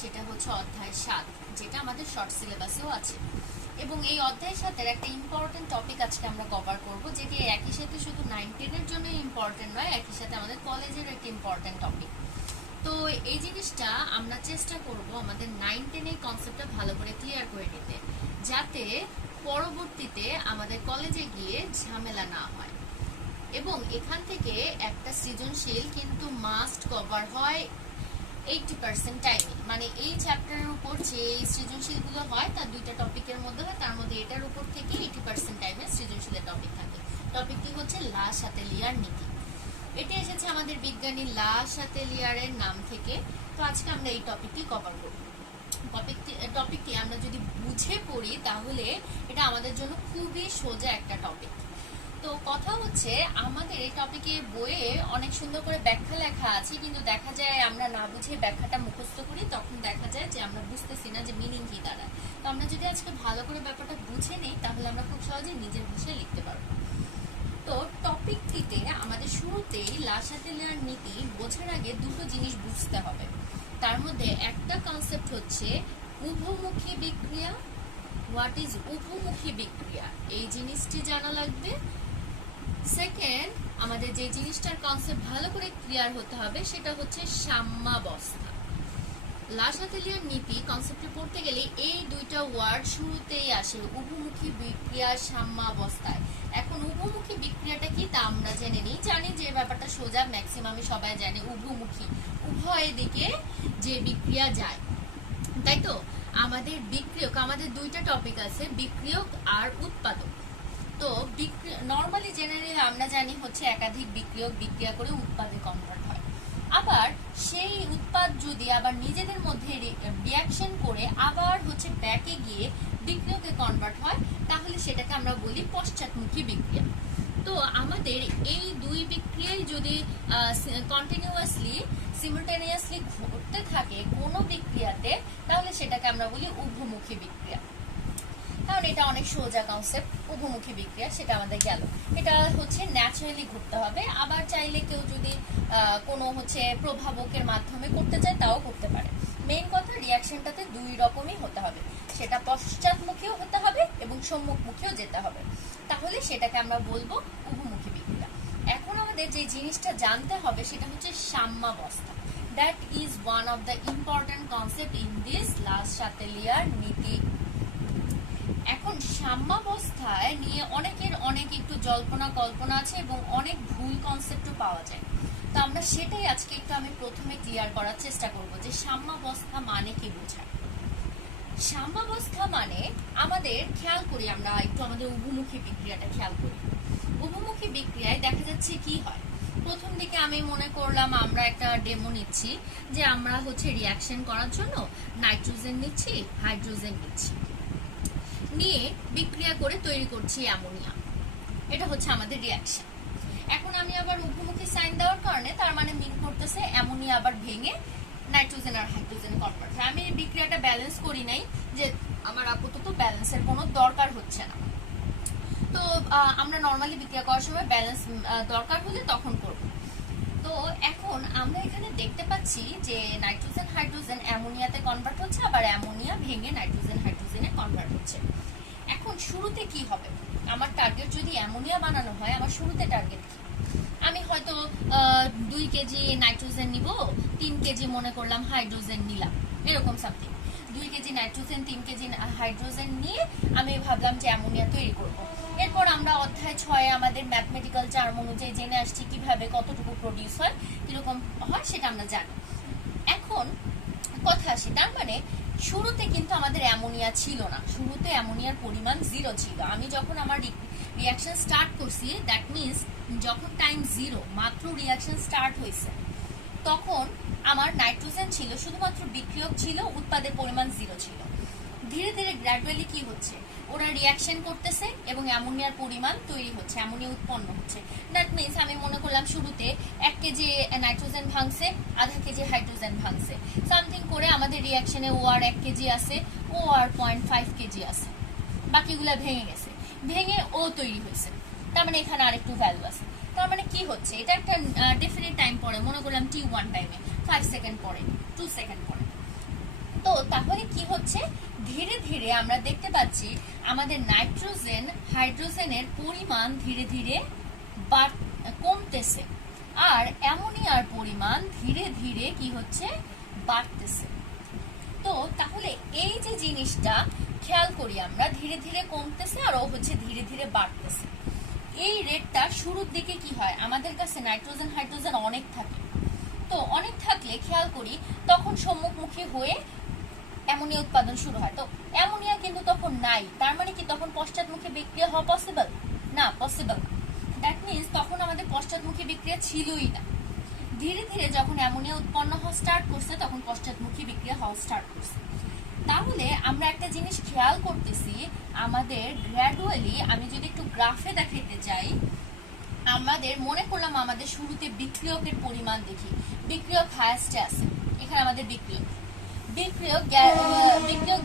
সেটা হচ্ছে অধ্যায় 7, যেটা আমাদের শর্ট সিলেবাসেও আছে। এবং এই অধ্যায় 7-এর একটা ইম্পর্টেন্ট টপিক আজকে আমরা কভার করব, যেটি একই সাথে শুধু 9-10-এর জন্য ইম্পর্টেন্ট নয়, একই সাথে আমাদের কলেজের একটা ইম্পর্টেন্ট টপিক। তো এই জিনিসটা আমরা চেষ্টা করব আমাদের 9-10 কনসেপ্টটা ভালো করে ক্লিয়ার করে নিতে, যাতে পরবর্তীতে আমাদের কলেজে গিয়ে ঝামেলা না হয়। এবং এখান থেকে একটা সৃজনশীল কিন্তু মাস্ট কভার হয় 80% টাইমে, মানে এই চ্যাপ্টারের উপর যে সৃজনশীলগুলো হয় তার দুইটা টপিকের মধ্যে হয়, তার মধ্যে এটার উপর থেকে 80% টাইমে সৃজনশীলের টপিক থাকে। টপিকটি হচ্ছে লা শাতেলিয়ার নীতি। এটা এসেছে আমাদের বিজ্ঞানী লা শাতেলিয়ারের নাম থেকে। তো আজকে আমরা এই টপিকটি কভার করব। টপিকটি আমরা যদি বুঝে পড়ি তাহলে এটা আমাদের জন্য খুবই সোজা একটা টপিক। তো কথা হচ্ছে আমাদের এই টপিকে বইয়ে অনেক সুন্দর করে ব্যাখ্যা লেখা আছে, কিন্তু দেখা যায় আমরা না বুঝে ব্যাখ্যাটা মুখস্থ করি, তখন দেখা যায় যে আমরা বুঝতেছি না যে মিনিং কি দাঁড়ায়। তো আমরা যদি আজকে ভালো করে ব্যাপারটা বুঝে নিই তাহলে আমরা খুব সহজে নিজের ভাষায় লিখতে পারবো। তো টপিকটিতে আমাদের শুরুতেই লা শাতেলিয়ার নীতি বোঝার আগে দুটো জিনিস বুঝতে হবে। তার মধ্যে একটা কনসেপ্ট হচ্ছে উভমুখী বিক্রিয়া। হোয়াট ইজ উভমুখী বিক্রিয়া, এই জিনিসটি জানা লাগবে। সেকেন্ড, আমাদের যে জিনিসটার কনসেপ্ট ভালো করে ক্লিয়ার হতে হবে সেটা হচ্ছে সাম্যাবস্থা। লা শাতেলিয়ার নীতি কনসেপ্টে পড়তে গেলে এই দুইটা ওয়ার্ড শুরুতেই আসে, উভমুখী বিক্রিয়া, সাম্যাবস্থায়। এখন উভমুখী বিক্রিয়াটা কি তা আমরা জেনে নিই। জানি যে ব্যাপারটা সোজা, ম্যাক্সিমামই সবাই জানে। উভমুখী, উভয় দিকে যে বিক্রিয়া যায়, তাই তো। আমাদের বিক্রিয়ক, আমাদের দুইটা টপিক আছে, বিক্রিয়ক আর উৎপাদক। তো নর্মালি জেনারেলি আমরা জানি হচ্ছে একাধিক বিক্রিয়ক বিক্রিয়া করে উৎপাদে কনভার্ট হয়। আবার সেই উৎপাদ যদি আবার নিজেদের মধ্যে রিঅ্যাকশন করে আবার হচ্ছে ব্যাকে গিয়ে বিক্রিয়কে কনভার্ট হয়, তাহলে সেটাকে আমরা বলি পশ্চাৎমুখী বিক্রিয়া। তো আমাদের এই দুই বিক্রিয়াই যদি কন্টিনিউয়াসলি সিমultaneously ঘটতে থাকে কোনো বিক্রিয়াতে, তাহলে সেটাকে আমরা বলি উভমুখী বিক্রিয়া। কারণ এটা অনেক সোজা কনসেপ্ট, উভমুখী বিক্রিয়া, সেটা আমাদের গেল। এটা হচ্ছে ন্যাচারালি ঘটতে হবে। আবার চাইলে কেউ যদি কোনো হচ্ছে প্রভাবকের মাধ্যমে করতে চায় তাও করতে পারে। মেইন কথা রিঅ্যাকশনটাতে দুই রকমই হতে হবে, সেটা পশ্চাৎমুখীও হতে হবে এবং সম্মুখমুখীও যেতে হবে, তাহলে সেটাকে আমরা বলবো উভমুখী বিক্রিয়া। এখন আমাদের যে জিনিসটা জানতে হবে সেটা হচ্ছে সাম্যাবস্থা। That is one of the important concept in this Le Chatelier নীতি। এখন সাম্যাবস্থায় নিয়ে অনেকের অনেক একটু জল্পনা কল্পনা আছে এবং অনেক ভুল কনসেপ্টও পাওয়া যায়। তো আমরা সেটাই আজকে একটু আমি প্রথমে ক্লিয়ার করার চেষ্টা করব যে সাম্যাবস্থা মানে কি বোঝায়। সাম্যাবস্থা মানে আমাদের খেয়াল করি, আমরা একটু আমাদের উভমুখী বিক্রিয়াটা খেয়াল করি। উভমুখী বিক্রিয়ায় দেখা যাচ্ছে কি হয়। প্রথম দিকে আমি মনে করলাম আমরা একটা ডেমো নিচ্ছি যে আমরা হচ্ছে রিঅ্যাকশন করার জন্য নাইট্রোজেন নিচ্ছি, হাইড্রোজেন নিচ্ছি, নিয়ে বিক্রিয়া করে তৈরি করছি অ্যামোনিয়া। এটা হচ্ছে আমাদের রিঅ্যাকশন। এখন আমি আবার উভমুখী সাইন দেওয়ার কারণে তার মানে মিন করতেছে অ্যামোনিয়া আবার ভেঙে নাইট্রোজেন আর হাইড্রোজেন কনভার্ট হয়। আমি এই বিক্রিয়াটা ব্যালেন্স করি নাই, যে আমার আপাতত ব্যালেন্সের কোনো দরকার হচ্ছে না। তো আমরা নর্মালি বিক্রিয়া করার সময় ব্যালেন্স দরকার হলে তখন করব। তো এখন আমরা এখানে দেখতে পাচ্ছি যে নাইট্রোজেন হাইড্রোজেন অ্যামোনিয়াতে কনভার্ট হচ্ছে, আবার অ্যামোনিয়া ভেঙে নাইট্রোজেন হাইড্রোজেনে কনভার্ট হচ্ছে। এখন শুরুতে কি হবে, আমার টার্গেট যদি অ্যামোনিয়া বানানো হয়, আমার শুরুতে টার্গেট কি, আমি হয়তো 2 কেজি নাইট্রোজেন নিব, 3 কেজি মনে করলাম হাইড্রোজেন নিলাম, এরকম something. 2 KG nitrogen 3 KG hydrogen নিয়ে আমি ভাবলাম যে অ্যামোনিয়া তৈরি করব। এরপর আমরা অধ্যায় 6 আমাদের ম্যাথমেটিক্যাল টার্ম অনুযায়ী জেনে আসছি কিভাবে কতটুকু প্রডিউস হয়, কিরকম হয় সেটা আমরা জানি। এখন কথা আসি, তার মানে শুরুতে কিন্তু আমাদের অ্যামোনিয়া ছিল না, শুরুতে অ্যামোনিয়ার পরিমাণ 0 ছিল। আমি যখন আমার রিঅ্যাকশন স্টার্ট করছি, দ্যাট মিন্স যখন টাইম 0 মাত্র রিঅ্যাকশন স্টার্ট হয়েছে, তখন আমার নাইট্রোজেন ছিল, শুধুমাত্র বিক্রিয়ক ছিল, উৎপাদের পরিমাণ 0 ছিল। ধীরে ধীরে গ্র্যাজুয়ালি কি হচ্ছে, ওরা রিঅ্যাকশন করতেছে এবং অ্যামোনিয়ার পরিমাণ তৈরি হচ্ছে, অ্যামোনিয়া উৎপন্ন হচ্ছে। দ্যাট মিন্স আমি মনে করলাম শুরুতে 1 কেজি নাইট্রোজেন ভাঙছে, আধা কেজি হাইড্রোজেন ভাঙছে, সামথিং করে আমাদের রিঅ্যাকশনে ও আর 1 কেজি আছে, ও আর 0.5 কেজি আছে, বাকিগুলা ভেঙে গেছে, ভেঙে ও তৈরি হয়েছে। তার মানে এখানে আরেকটু ভ্যালু আছে। তার মানে কি হচ্ছে, এটা একটা ডেফিনিট টাইম পরে, মনে করলাম T1 টাইমে, 5 সেকেন্ড পরে, 2 সেকেন্ড পরে। তো তাহলে কি হচ্ছে, ধীরে ধীরে আমরা দেখতে পাচ্ছি আমাদের নাইট্রোজেন হাইড্রোজেনের পরিমাণ ধীরে ধীরে কমতেছে, আর অ্যামোনিয়ার পরিমাণ ধীরে ধীরে কি হচ্ছে, বাড়তেছে। তো তাহলে এই যে জিনিসটা খেয়াল করি আমরা, ধীরে ধীরে কমতেছে আর ও হচ্ছে ধীরে ধীরে বাড়তেছে। এই রেটটা শুরুর দিকে কি হয়, আমাদের কাছে নাইট্রোজেন হাইড্রোজেন অনেক থাকে, তো অনেক থাকলে খেয়াল করি তখন সম্মুখমুখী হয়ে অ্যামোনিয়া উৎপাদন শুরু হয়। তো অ্যামোনিয়া কিন্তু তখন নাই, তার মানে কি তখন পশ্চাৎমুখী বিক্রিয়া হওয়া পসিবল না? পসিবল। দ্যাট মিনস তখন আমাদের পশ্চাৎমুখী বিক্রিয়া ছিলই না। ধীরে ধীরে যখন অ্যামোনিয়া উৎপন্ন হওয়া স্টার্ট করছে তখন পশ্চাৎমুখী বিক্রিয়া হওয়া স্টার্ট করছে। তাহলে আমরা একটা জিনিস খেয়াল করতেছি, আমাদের গ্র্যাজুয়ালি, আমি যদি একটু গ্রাফে দেখাতে চাই, আমাদের মনে করলাম আমাদের শুরুতে বিক্রিয়কের পরিমাণ দেখি, বিক্রিয়ক হায়েস্টে আছে, এখানে আমাদের বিক্রিয়ক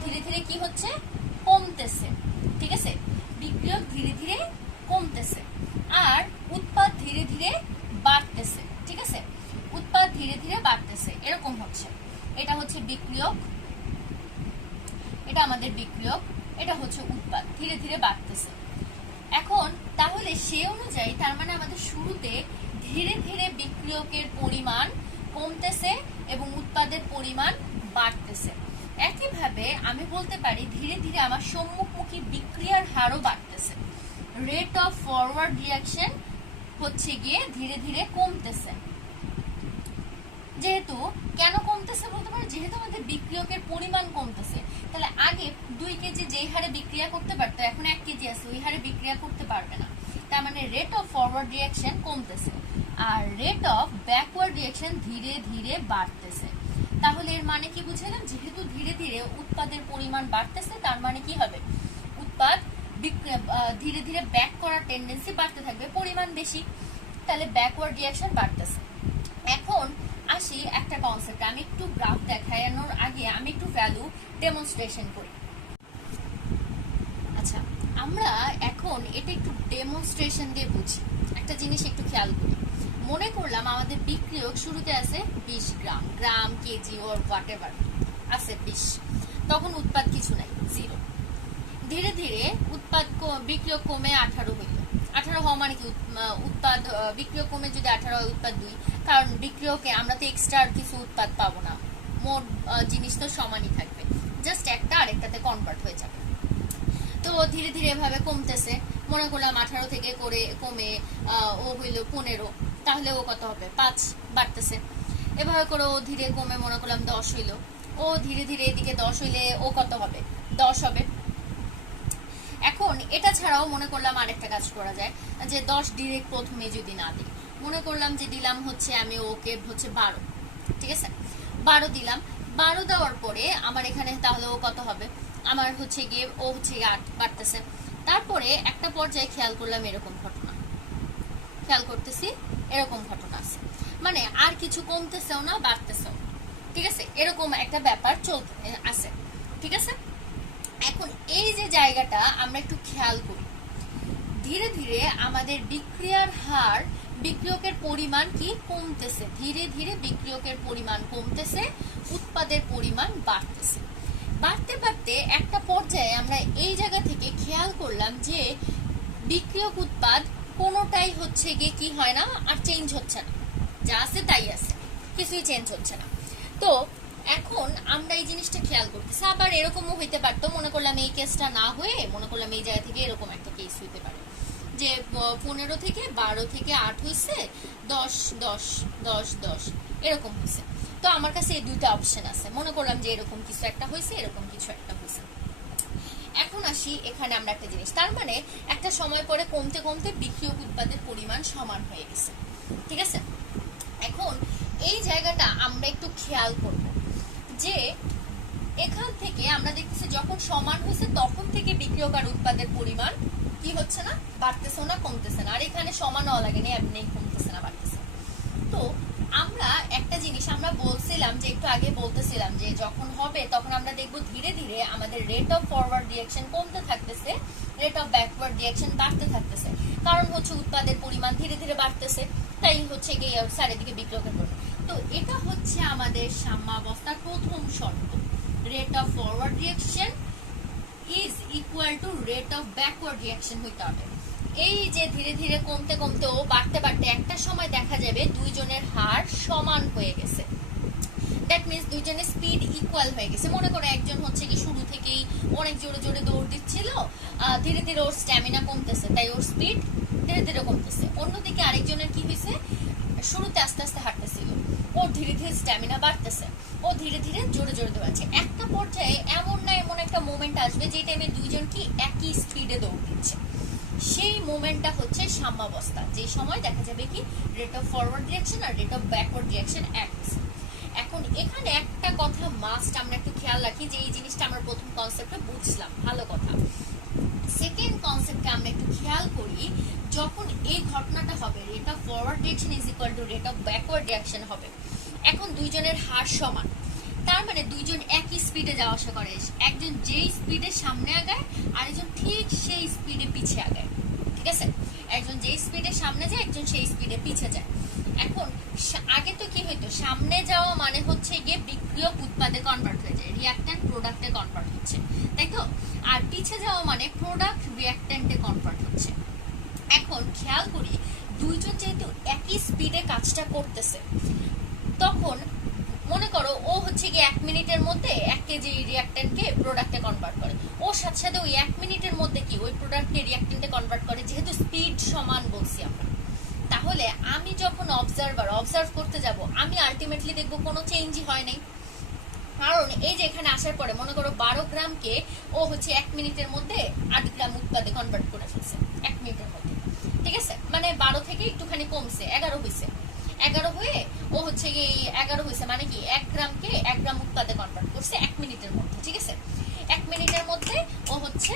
ধীরে ধীরে কি হচ্ছে, কমতেছে। ঠিক আছে, বিক্রিয়ক ধীরে ধীরে কমতেছে আর উৎপাদ ধীরে ধীরে বাড়তেছে। ঠিক আছে, উৎপাদ ধীরে ধীরে বাড়তেছে, এরকম হচ্ছে। এটা হচ্ছে বিক্রিয়ক, এটা আমাদের বিক্রিয়ক, এটা হচ্ছে উৎপাদ ধীরে ধীরে বাড়তেছে। এখন তাহলে সে অনুযায়ী তার মানে আমাদের শুরুতে ধীরে ধীরে বিক্রিয়কের পরিমাণ কমতেছে এবং উৎপাদের পরিমাণ বাড়তেছে। একইভাবে আমি বলতে পারি ধীরে ধীরে আমার সম্মুখমুখী বিক্রিয়ার হারও বাড়তেছে। রেট অফ ফরওয়ার্ড রিঅ্যাকশন হচ্ছে গিয়ে ধীরে ধীরে কমতেছে। যেহেতু কেন কমতেছে বলতে পারি, যেহেতু আমাদের বিক্রিয়কের পরিমাণ কমতেছে, তাহলে আগে 2 কেজি যেই হারে বিক্রিয়া করতে পারতো এখন 1 কেজি আছে, ওই হারে বিক্রিয়া করতে পারবে না। তার মানে রেট অফ ফরওয়ার্ড রিঅ্যাকশন কমতেছে আর রেট অফ ব্যাকওয়ার্ড রিঅ্যাকশন ধীরে ধীরে বাড়তেছে। তাহলে এর মানে কি বুঝলাম, যেহেতু ধীরে ধীরে উৎপাদের পরিমাণ বাড়তেছে তার মানে কি হবে, উৎপাদ ধীরে ধীরে ব্যাক করার টেন্ডেন্সি বাড়তে থাকবে, পরিমাণ বেশি, তাহলে ব্যাকওয়ার্ড রিঅ্যাকশন বাড়তেছে। এখন আসি একটা কনসেপ্ট, আমি একটু গ্রাফ দেখানোর আগে আমি একটু ভ্যালু ডেমনস্ট্রেশন করি। আচ্ছা, আমরা এখন এটা একটু ডেমনস্ট্রেশন দিয়ে বুঝি। একটা জিনিস একটু খেয়াল করি, মনে করলাম আমাদের বিক্রিয়ক শুরুতে আছে 20 গ্রাম, গ্রাম, কেজি ওর হোয়াট এভার আছে 20, তখন উৎপাদ কিছু নাই, 0। ধীরে ধীরে উৎপাদ বিক্রিয়ক কমে 18 হইল। 18 হওয়া মানে কি, উৎপাদ বিক্রিয়ক কমে যদি 18 হয় উৎপাদ 2, কারণ বিক্রিয়কে আমরা তো এক্সট্রা আর কিছু উৎপাদ পাবো না, মোট জিনিস তো সমানই থাকবে, জাস্ট একটা আরেকটাতে কনভার্ট হয়ে যাবে। তো ধীরে ধীরে এভাবে কমতেছে, মনে করলাম 18 থেকে করে কমে ও হইল 15, তাহলে ও কত হবে, 5 বাড়তেছে। এভাবে করে ও ধীরে কমে মনে করলাম 10 হইল, ও ধীরে ধীরে এদিকে 10 হইলে ও কত হবে, 10 হবে। এখন এটা ছাড়াও মনে করলাম আরেকটা কাজ করা যায়, যে 10 ডিরেক্ট প্রথমে যদি না দিই, মনে করলাম যে দিলাম হচ্ছে আমি ওকে হচ্ছে 12, ঠিক আছে, 12 দিলাম, 12 দেওয়ার পরে আমার এখানে তাহলে ও কত হবে, আমার হচ্ছে গিয়ে ও হচ্ছে 8 বাড়তেছে। তারপরে একটা পর্যায়ে খেয়াল করলাম এরকম ঘটনা, খেয়াল করতেছি এরকম ঘটনা আছে, মানে আর কিছু কমতেছেও না বাড়তেছেও, ঠিক আছে, এরকম একটা ব্যাপার চলতে আছে। ঠিক আছে, এখন এই যে জায়গাটা আমরা একটু খেয়াল করি, ধীরে ধীরে আমাদের বিক্রিয়ার হার, বিক্রিয়কের পরিমাণ কি কমতেছে, ধীরে ধীরে বিক্রিয়কের পরিমাণ কমতেছে, উৎপাদের পরিমাণ বাড়তেছে। বাড়তে বাড়তে একটা পর্যায়ে আমরা এই জায়গা থেকে খেয়াল করলাম যে বিক্রিয়ক উৎপাদ কোনোটাই হচ্ছে গিয়ে কি হয় না, আর চেঞ্জ হচ্ছে না, যা আছে তাই আছে, কিছুই চেঞ্জ হচ্ছে না। তো এখন আমরা এই জিনিসটা খেয়াল করতেছি। আবার এরকমও হইতে পারতো, মনে করলাম এই কেসটা না হয়ে মনে করলাম এই জায়গা থেকে এরকম একটা কেস হইতে পারে যে 15 থেকে 12 থেকে 8 হয়েছে, 10 10 10 10 এরকম হয়েছে। তো আমার কাছে এই দুইটা অপশন আছে, মনে করলাম যে এরকম কিছু একটা হয়েছে, এরকম কিছু একটা হয়েছে। এখন আসি এখানে আমরা একটা জিনিস, তার মানে একটা সময় পরে কমতে কমতে বিক্রিয়ক উৎপাদের পরিমাণ সমান হয়ে গেছে। ঠিক আছে, এখন এই জায়গাটা আমরা একটু খেয়াল করব যে এখান থেকে আমরা দেখতেছি যখন সমান হয়েছে তখন থেকে বিক্রিয়ক আর উৎপাদের পরিমাণ কি হচ্ছে না, বাড়তেছে না কমতেছে না, আর এখানে সমান হওয়া লাগে না, এমনি কমতেছে না বাড়তেছে। তো আমরা একটা জিনিস আমরা বলছিলাম যে একটু আগে বলতেছিলাম যে যখন হবে তখন আমরা দেখবো ধীরে ধীরে আমাদের রেট অফ ফরওয়ার্ড রিঅ্যাকশন কমতে থাকতেছে, রেট অফ ব্যাকওয়ার্ড রিঅ্যাকশন বাড়তে থাকতেছে, কারণ হচ্ছে উৎপাদের পরিমাণ ধীরে ধীরে বাড়তেছে, তাই হচ্ছে গিয়ে চারিদিকে বিক্রিয়কের পরিমাণ। তো এটা হচ্ছে আমাদের সাম্যাবস্থার প্রথম শর্ত, rate of forward reaction is equal to rate of backward reaction হইতে হবে। এই যে ধীরে ধীরে কমতে কমতে ও বাড়তে বাড়তে একটা সময় দেখা যাবে দুইজনের হার সমান হয়ে গেছে। দ্যাট মিনস দুইজনের স্পিড ইকুয়াল হয়ে গেছে। মনে করো একজন হচ্ছে কি শুরু থেকেই অনেক জোরে জোরে দৌড় দিচ্ছিল, ধীরে ধীরে ওর স্ট্যামিনা কমতেছে, তাই ওর স্পিড ধীরে ধীরে কমতেছে। অন্যদিকে আরেকজনের কি হয়েছে, শুরুতে আস্তে আস্তে হাঁটতেছিল, ওর ধীরে ধীরে স্ট্যামিনা বাড়তেছে, ও ধীরে ধীরে জোরে জোরে দৌড়াচ্ছে। একটা পর্যায়ে এমন না এমন একটা মোমেন্ট আসবে যে টাইমে দুইজন কি একই স্পিডে দৌড় দিচ্ছে, সেই মোমেন্টটা হচ্ছে সাম্যাবস্থা। যে সময় দেখা যাবে কি রেট অফ ফরওয়ার্ড রিঅ্যাকশন আর রেট অফ ব্যাকওয়ার্ড রিঅ্যাকশন এক। এখন এখানে একটা কথা মাস্ট আমরা একটু খেয়াল রাখি, যে এই জিনিসটা আমরা প্রথম কনসেপ্টে বুঝলাম, ভালো কথা। সেকেন্ড কনসেপ্টে আমরা একটু খেয়াল করি, যখন এই ঘটনাটা হবে rate of forward reaction is equal to rate of backward reaction হবে, এখন দুইজনের হার সমান, তার মানে দুইজন একই স্পিডে যাওয়া আসা করে। একজন যেই স্পিডে সামনে আগায় আরেকজন ঠিক সেই স্পিডে পিছিয়ে আগায়, ঠিক আছে? একজন যেই স্পিডে সামনে যায় একজন সেই স্পিডে পিছিয়ে যায়। এখন আগে তো কি হইতো, সামনে যাওয়া মানে হচ্ছে গিয়ে বিক্রিয়ক উৎপাদে কনভার্ট হয়ে যায়, রিঅ্যাক্ট্যান্ট প্রোডাক্টে কনভার্ট হচ্ছে, তাই তো? আর পিছিয়ে যাওয়া মানে প্রোডাক্ট রিঅ্যাক্ট্যান্টে কনভার্ট হচ্ছে। এখন খেয়াল করি, দুইজন যেহেতু একই স্পিডে কাজটা করতেছে, তখন মনে করো ও হচ্ছে গিয়ে 1 মিনিটের মধ্যে 1 কেজি রিঅ্যাক্ট্যান্টকে প্রোডাক্টে কনভার্ট করে, ওর সাথে সাথে ওই 1 মিনিটের মধ্যে কি ওই প্রোডাক্টকে রিঅ্যাক্ট্যান্টে কনভার্ট করে, যেহেতু স্পিড সমান বলছি আমরা। তাহলে আমি যখন অবজার্ভ করতে যাব, আমি আলটিমেটলি দেখবো কোনো চেঞ্জই হয় নাই। কারণ এই যে এখানে আসার পরে মনে করো 12 গ্রামকে ও হচ্ছে 1 মিনিটের মধ্যে 8 গ্রাম উৎপাদে কনভার্ট করে ফেলছে 1 মিনিটের মধ্যে, ঠিক আছে? মানে 12 থেকে একটুখানি কমছে, 11 হয়েছে, 11 হয়ে ও হচ্ছে এই 11 হয়েছে মানে কি 1 গ্রামকে 1 গ্রাম উৎপাদে কনভার্ট করছে 1 মিনিটের মধ্যে, ঠিক আছে? 1 মিনিটের মধ্যে ও হচ্ছে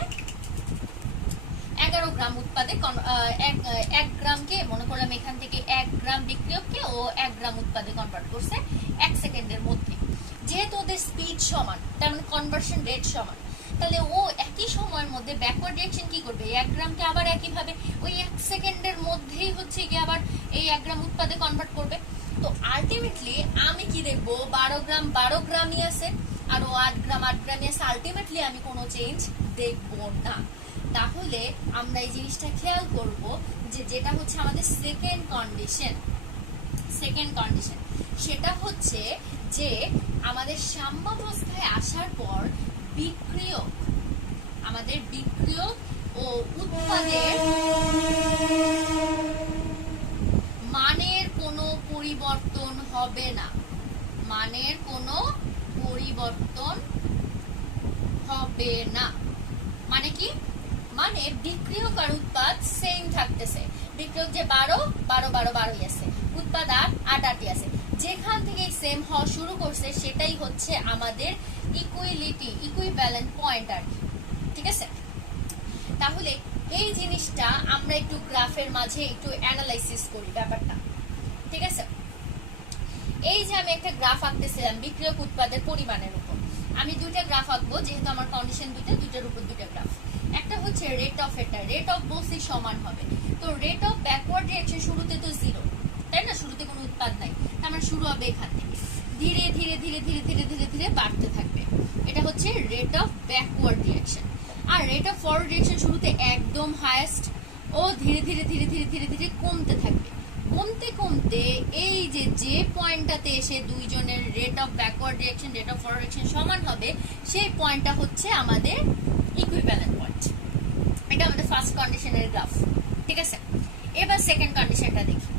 11 গ্রাম উৎপাদে 1 গ্রামকে মনে করলাম এখান থেকে 1 গ্রাম বিক্রিয়ককে ও 1 গ্রাম উৎপাদে কনভার্ট করছে 1 সেকেন্ডের মধ্যে। যেহেতু ওদের স্পিড সমান, তার মানে কনভার্সন রেট সমান, তাহলে ও একই সময়ের মধ্যে ব্যাকওয়ার্ড রিঅ্যাকশন কি করবে, 1 গ্রামকে আবার একইভাবে ওই 1 সেকেন্ডের মধ্যেই হচ্ছে কি আবার এই 1 গ্রাম উৎপাদে কনভার্ট করবে। তো আলটিমেটলি আমি কি দেখবো, 12 গ্রামই আছে আর ও 8 গ্রামই আছে, আলটিমেটলি আমি কোনো চেঞ্জ দেখবো না। তাহলে আমরা এই জিনিসটা খেয়াল করব যে যেটা হচ্ছে আমাদের সেকেন্ড কন্ডিশন, সেটা হচ্ছে যে আমাদের সাম্যাবস্থায় আসার পর আমাদের বিক্রিয়ক ও উৎপাদের মানের কোনো পরিবর্তন হবে না, মানের কোনো পরিবর্তন হবে না। মানে কি, মানে বিক্রিয়ক আর উৎপাদ সেম থাকতেছে। বিক্রিয়ক যে 12 আছে, উৎপাদ 8 আছে, যেখান থেকে সেম হওয়া শুরু করছে সেটাই হচ্ছে আমাদের ইকুইভ্যালেন্ট পয়েন্ট আর কি, ঠিক আছে? তাহলে এই জিনিসটা আমরা একটু গ্রাফের মাঝে একটু অ্যানালাইসিস করি ব্যাপারটা, ঠিক আছে? এই যে আমি একটা গ্রাফ আঁকতেছিলাম বিক্রিয়ক উৎপাদের পরিমাণের উপর, আমি দুইটা গ্রাফ আঁকবো যেহেতু আমার কন্ডিশন দুইটার উপর দুইটা গ্রাফ। একটা হচ্ছে রেট অফ বলছি সমান হবে, তো রেট অফ ব্যাকওয়ার্ড রিঅ্যাকশন শুরুতে তো 0, তাই না? শুরুতে কোনো উৎপাদ নাই, তার মানে শুরু হবে এখান থেকে, ধীরে ধীরে ধীরে ধীরে ধীরে ধীরে ধীরে বাড়তে থাকবে। এটা হচ্ছে রেট অফ ব্যাকওয়ার্ড রিঅ্যাকশন। আর রেট অফ ফরওয়ার্ড রিঅ্যাকশন শুরুতে একদম হাইয়েস্ট, ও ধীরে ধীরে ধীরে ধীরে ধীরে ধীরে কমতে থাকবে। কমতে কমতে এই যে পয়েন্টটাতে এসে দুইজনের rate of backward reaction rate of forward reaction সমান হবে, সেই পয়েন্টটা হচ্ছে আমাদের ইকুইভ্যালেন্ট পয়েন্ট। এটা আমাদের ফার্স্ট কন্ডিশনের গ্রাফ, ঠিক আছে? এবার সেকেন্ড কন্ডিশনটা দেখি।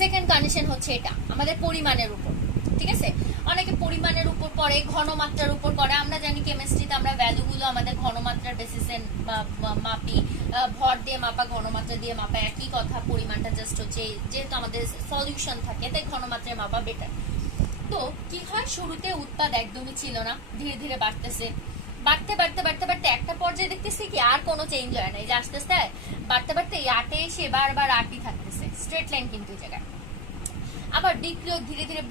সেকেন্ড কন্ডিশন হচ্ছে এটা আমাদের পরিমাণের উপর, ঠিক আছে? অনেকে পরিমাণের উপর পড়ে, ঘনমাত্রার উপর করে। আমরা জানি কেমিস্ট্রিতে আমরা ভ্যালুগুলো আমাদের ঘনমাত্রার বেসিসে মাপি, ভর দিয়ে মাপা ঘনমাত্রা দিয়ে মাপা একই কথা। পরিমাণটা জাস্ট হচ্ছে যেহেতু আমাদের সলিউশন থাকে তাই ঘনমাত্রায় মাপা বেটার। তো কি হয়, শুরুতে উৎপাদ একদমই ছিল না, ধীরে ধীরে বাড়তেছে, বাড়তে বাড়তে বাড়তে বাড়তে একটা পর্যায়ে দেখতেছি কি আর কোনো চেঞ্জ হয় না, এই যে আস্তে আস্তে বাড়তে বাড়তে এই 8 এসে বারবার 8ই থাকতেছে, স্ট্রেট লাইন কিন্তু এই জায়গায়। আবার বিক্রিয়ক ধীরে ধীরে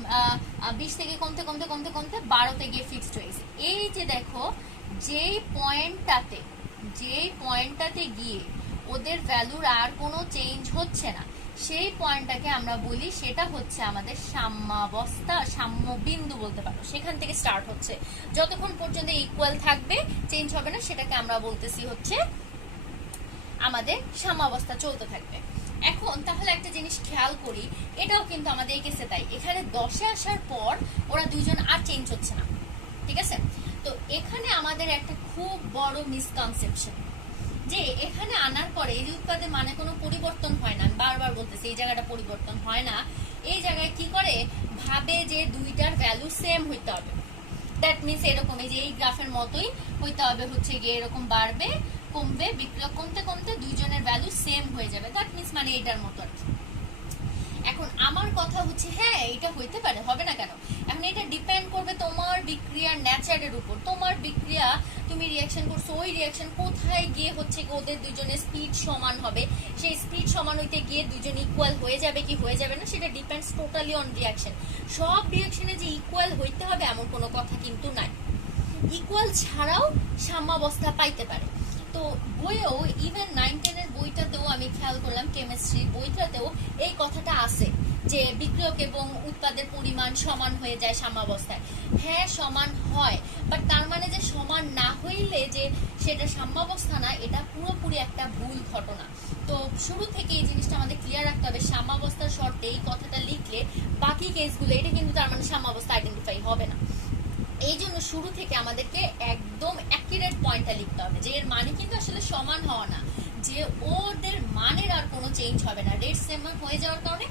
20 থেকে কমতে কমতে কমতে কমতে 12তে গিয়ে ফিক্সড হয়েছে। এই যে দেখো, যেই পয়েন্টটাতে গিয়ে ওদের ভ্যালুর আর কোনো চেঞ্জ হচ্ছে না, সেই পয়েন্টটাকে আমরা বলি সেটা হচ্ছে আমাদের সাম্যাবস্থা, সাম্য বিন্দু বলতে পারো। সেখান থেকে স্টার্ট হচ্ছে, যতক্ষণ পর্যন্ত ইকুয়াল থাকবে, চেঞ্জ হবে না, সেটাকে আমরা বলতেছি হচ্ছে আমাদের সাম্যাবস্থা চলতে থাকবে। এখন তাহলে একটা জিনিস খেয়াল করি, এটাও কিন্তু আমাদের এই কেসে তাই, এখানে 10-এ আসার পর ওরা দুইজন আর চেঞ্জ হচ্ছে না, ঠিক আছে? তো এখানে আমাদের একটা খুব বড় মিসকনসেপশন, যে এখানে আনার পরে এই যে উৎপাদের মানে কোনো পরিবর্তন হয় না, আমি বারবার বলতেছি এই জায়গাটা পরিবর্তন হয় না। এই জায়গায় কি করে ভাবে যে দুইটার ভ্যালু সেম হইতে হবে, দ্যাট মিনস এরকম এই যে এই গ্রাফের মতোই হইতে হবে, হচ্ছে গিয়ে এরকম বাড়বে কমবে, বিক্রিয়া কমতে কমতে দুইজনের ভ্যালু সেম হয়ে যাবে, দ্যাট মিনস মানে এটার মতো আর কি। এখন আমার কথা হচ্ছে হ্যাঁ এটা হইতে পারে, হবে না কেন? এখন এটা ডিপেন্ড করবে তোমার বিক্রিয়ার ন্যাচারের উপর। তোমার বিক্রিয়া, তুমি রিয়াকশন করছো, ওই রিয়াকশন কোথায় গিয়ে হচ্ছে ওদের দুজনের স্পিড সমান হবে, সেই স্পিড সমান হইতে গিয়ে দুজন ইকুয়াল হয়ে যাবে কি হয়ে যাবে না, সেটা ডিপেন্ডস টোটালি অন রিয়াকশন। সব রিয়াকশনে যে ইকুয়াল হইতে হবে এমন কোনো কথা কিন্তু নাই, ইকুয়াল ছাড়াও সাম্যাবস্থা পাইতে পারে। তো বইয়েও ইভেন 9-10 বইটাতেও আমি খেয়াল করলাম, কেমিস্ট্রি বইটাতেও এই কথাটা আছে যে বিক্রিয়ক এবং উৎপাদের পরিমাণ সমান হয়ে যায় সাম্যাবস্থায়। হ্যাঁ সমান হয়, বাট তার মানে যে সমান না হইলে যে সেটা সাম্যাবস্থা না, এটা পুরোপুরি একটা ভুল ঘটনা। তো শুরু থেকে এই জিনিসটা আমাদের ক্লিয়ার রাখতে হবে, সাম্যাবস্থার শর্তে এই কথাটা লিখলে বাকি কেসগুলো এটা কিন্তু তার মানে সাম্যাবস্থা আইডেন্টিফাই হবে না। এই জন্য শুরু থেকে আমাদেরকে একদম অ্যাকুরেট পয়েন্টটা লিখতে হবে, যে এর মানে কিন্তু আসলে সমান হওয়া না, যে ওদের মানের আর কোনো চেঞ্জ হবে না, রেট সেম হয়ে যাওয়ার কারণে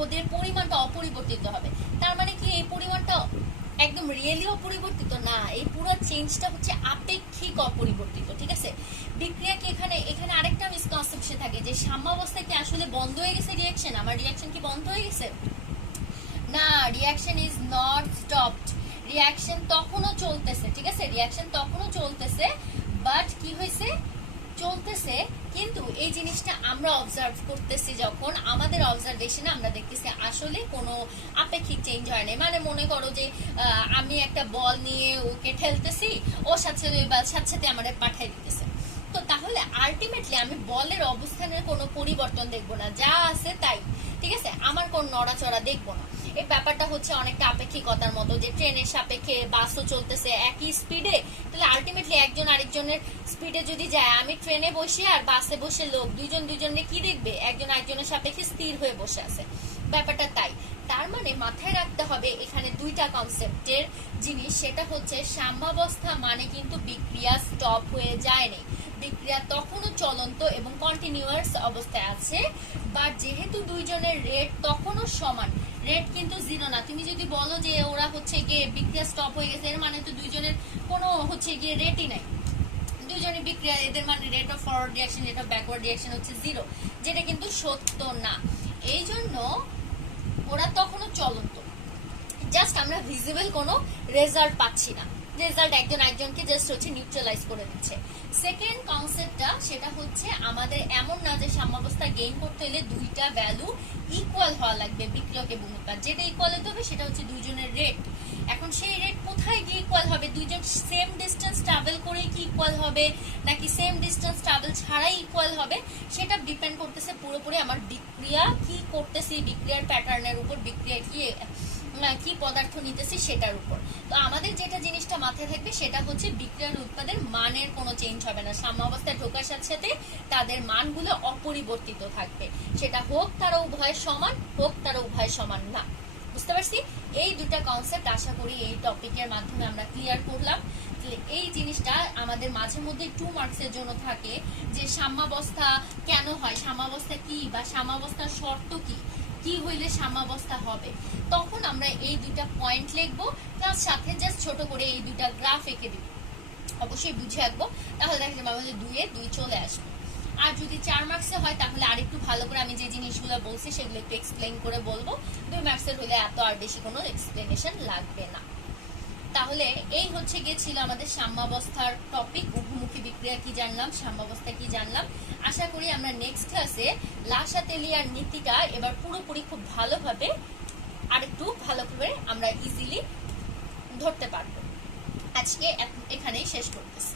ওদের পরিমাণটা অপরিবর্তিত হবে। তার মানে কি এই পরিমাণটা একদম রিয়েলি অপরিবর্তিত না, এই পুরো চেঞ্জটা হচ্ছে আপেক্ষিক অপরিবর্তিত, ঠিক আছে? বিক্রিয়া কি এখানে আরেকটা মিসকনসেপশন থাকে যে সাম্যাবস্থায় কি আসলে বন্ধ হয়ে গেছে রিয়াকশন, আমার রিয়াকশন কি বন্ধ হয়ে গেছে? না, reaction is not stopped, reaction তখনও চলতেছে, ঠিক আছে? রিয়াকশন তখনও চলতেছে, বাট কি হয়েছে, চলতেছে, কিন্তু এই জিনিসটা আমরা অবজার্ভ করতেছি, যখন আমাদের অবজারভেশনে আমরা দেখতেছি আসলে কোনো আপেক্ষিক চেঞ্জ হয় না। মানে মনে করো যে আমি একটা বল নিয়ে ওকে ঠেলতেছি, ওর সাথে সাথে আমাদের পাঠাই দিতেছে, তো তাহলে আলটিমেটলি আমি বলের অবস্থানের কোনো পরিবর্তন দেখবো না, যা আছে তাই, ঠিক আছে? আমার কোন নড়াচড়া দেখবো না। এই ব্যাপারটা হচ্ছে অনেকটা আপেক্ষিকতার মতো, যে ট্রেনের সাপেক্ষে বাসও চলতেছে একই স্পিডে, তাহলে আলটিমেটলি একজন আরেকজনের স্পিডে যদি যায়, আমি ট্রেনে বসে আর বাসে বসে লোক দুজনে কি দেখবে, একজন আরেকজনের সাপেক্ষে স্থির হয়ে বসে আছে, ব্যাপারটা তাই। তার মানে মাথায় রাখতে হবে এখানে দুইটা কনসেপ্টের জিনিস, সেটা হচ্ছে সাম্যাবস্থা মানে কিন্তু বিক্রিয়া স্টপ হয়ে যায়নি, বিক্রিয়া তখনও চলন্ত এবং কন্টিনিউয়াস অবস্থায় আছে, বাট যেহেতু দুইজনের রেট তখনও সমান, রেট কিন্তু জিরো না। তুমি যদি বলো যে ওরা হচ্ছে গিয়ে বিক্রিয়া স্টপ হয়ে গেছে, এর মানে তো দুইজনের কোনো হচ্ছে গিয়ে রেটই নাই, দুইজনের বিক্রিয়া, এদের মানে rate of forward reaction, rate of backward reaction হচ্ছে জিরো, যেটা কিন্তু সত্য না। এই জন্য ওরা তখনও চলন্ত, জাস্ট আমরা ভিজিবল কোনো রেজাল্ট পাচ্ছি না, রেজাল্ট একজন একজনকে জাস্ট হচ্ছে নিউট্রালাইজ করে দিচ্ছে। সেকেন্ড কনসেপ্টটা সেটা হচ্ছে আমাদের এমন না যে সাম্যাবস্থা গেইন করতে হলে দুইটা ভ্যালু ইকুয়াল হওয়া লাগবে, বিক্রিয়ক এবং উৎপাদ, যেটা ইকুয়াল হতে হবে সেটা হচ্ছে দুইজনের রেট। এখন সেই রেট কোথায় গিয়ে ইকুয়াল হবে, দুইজন সেম ডিস্টেন্স ট্রাভেল করেই কি ইকুয়াল হবে, নাকি সেম ডিস্টেন্স ট্রাভেল ছাড়াই ইকুয়াল হবে, সেটা ডিপেন্ড করতেছে পুরোপুরি আমার বিক্রিয়া কি করতেছি, বিক্রিয়ার প্যাটার্নের উপর, বিক্রিয়া কি পদার্থ নিতেছি সেটার উপর। তো আমাদের যেটা জিনিসটা মাথায় থাকবে সেটা হচ্ছে বিক্রিয়ার উৎপাদের মানের কোনো চেঞ্জ হবে না, সাম্যাবস্থায় ঢোকার সাথে সাথে তাদের মানগুলো অপরিবর্তিত থাকবে, সেটা হোক তারা উভয় সমান, হোক তারা উভয় সমান না। বুঝতে পারছি? এই দুটা কনসেপ্ট আশা করি এই টপিকের মাধ্যমে আমরা ক্লিয়ার করলাম। এই জিনিসটা আমাদের মাঝে মধ্যে 2 মার্কসের জন্য থাকে যে সাম্যাবস্থা কেন হয়, সাম্যাবস্থা কি, বা সাম্যাবস্থার শর্ত কি, কি হইলে সাম্যাবস্থা হবে, তখন আমরা এই দুইটা পয়েন্ট লিখবো, তার সাথে জাস্ট ছোট করে এই দুইটা গ্রাফ এঁকে দিব, অবশ্যই বুঝে রাখবো, তাহলে দেখা যাবে আমাদের 2-এ 2 চলে আসবে। আর যদি 4 মার্কসে হয় তাহলে আরেকটু ভালো করে আমি যে জিনিসগুলো বলছি সেগুলো একটু এক্সপ্লেইন করে বলবো, 2 মার্কসের হলে এত আর বেশি কোনো এক্সপ্লেনেশন লাগবে না। তাহলে এই হচ্ছে গিয়ে ছিল আমাদের সাম্যাবস্থার টপিক, বহুমুখী বিক্রিয়া কি জানলাম, সাম্যাবস্থা কি জানলাম। আশা করি আমরা নেক্সট ক্লাসে লাসাতেলিয়ার নীতিটা এবার পুরোপুরি খুব ভালোভাবে আরেকটু ভালো করে আমরা ইজিলি ধরতে পারবো। আজকে এখানেই শেষ করতেছি।